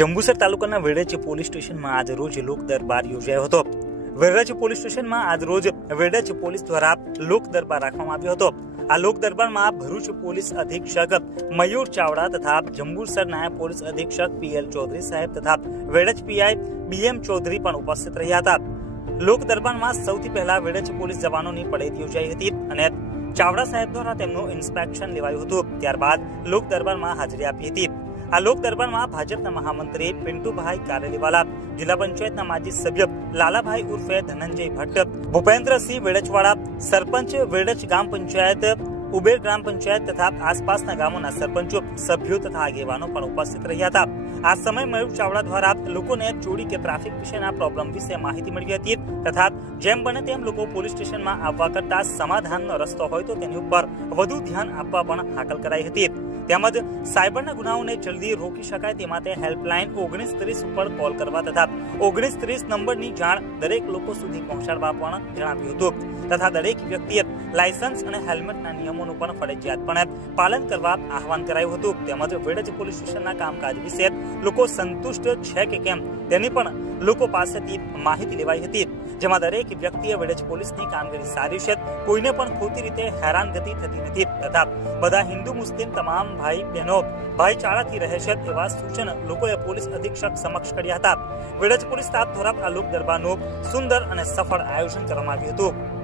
જંબુસર તાલુકાના વેડજ પોલીસ સ્ટેશનમાં આજ રોજ લોક દરબાર યોજાયો હતો. વેડજ પોલીસ સ્ટેશનમાં આજ રોજ વેડજ પોલીસ દ્વારા લોક દરબાર રાખવામાં આવ્યો હતો. આ લોક દરબારમાં ભરૂચ પોલીસ અધિક્ષક મયુર ચાવડા તથા જંબુસર નાયબ પોલીસ અધિક્ષક પીએલ ચૌધરી સાહેબ તથા વેડજ પીઆઈ બીએમ ચૌધરી પણ ઉપસ્થિત રહ્યા હતા. લોક દરબારમાં સૌથી પહેલા વેડજ પોલીસ જવાનોની પરેડ યોજાઈ હતી અને ચાવડા સાહેબ દ્વારા તેમનું ઇન્સ્પેક્શન લેવાયું હતું. ત્યારબાદ લોક દરબારમાં હાજરી આપી હતી. આ લોક દરબારમાં ભાજપના મહામંત્રી પિન્ટુભાઈ કારેલીવાલા, જિલ્લા પંચાયતના માજી સભ્ય લાલાભાઈ ઉર્ફે ધનંજય ભટ્ટ, ભૂપેન્દ્રસિંહ વેડચવાડા સરપંચ વેડચ ગ્રામ પંચાયત, ઉબેર ગ્રામ પંચાયત તથા આસપાસના ગામોના સરપંચો, સભ્યો તથા આગેવાનો પણ ઉપસ્થિત રહ્યા હતા. આ સમય મયુર ચાવડા દ્વારા લોકોને ચોરી કે ટ્રાફિક વિશેના પ્રોબ્લેમ વિશે માહિતી મળી હતી તથા જેમ બને તેમ લોકો પોલીસ સ્ટેશનમાં આવવા કરતા સમાધાનનો રસ્તો હોય તો તેની ઉપર વધુ ધ્યાન આપવા પણ હાકલ કરાઈ હતી. તેમજ સાયબરના ગુનાઓને જલ્દી રોકી શકાય તે માટે હેલ્પલાઇન ઓગણીસ ત્રીસ ઉપર કોલ કરવા તથા ઓગણીસ ત્રીસ નંબરની જાણ દરેક લોકો સુધી પહોંચાડવા પણ જણાવ્યું હતું તથા દરેક વ્યક્તિએ લાયસન્સ અને હેલ્મેટના નિયમોનું પણ ફરજિયાતપણે પાલન કરવા આહવાન કરાયું હતું તેમજ વેડજ પોલીસ સ્ટેશનના કામકાજ વિશે લોકો સંતુષ્ટ છે કે કેમ? તેની પણ લોકો પાસેથી માહિતી લેવાઈ હતી. જેમાં દરેક વ્યક્તિએ વડેજ પોલીસની કામગીરી સારી છે. કોઈને પણ ખોટી રીતે હેરાનગતિ થતી નથી. તથા બધા હિન્દુ, મુસ્લિમ તમામ ભાઈ બહેનો ભાઈચારાથી રહે છે તેવા સૂચન લોકોએ પોલીસ અધિક્ષક સમક્ષ કર્યા હતા. વેડજ પોલીસ સ્ટાફ દ્વારા આ લોક દરબારનું સુંદર અને સફળ આયોજન કરવામાં આવ્યું હતું.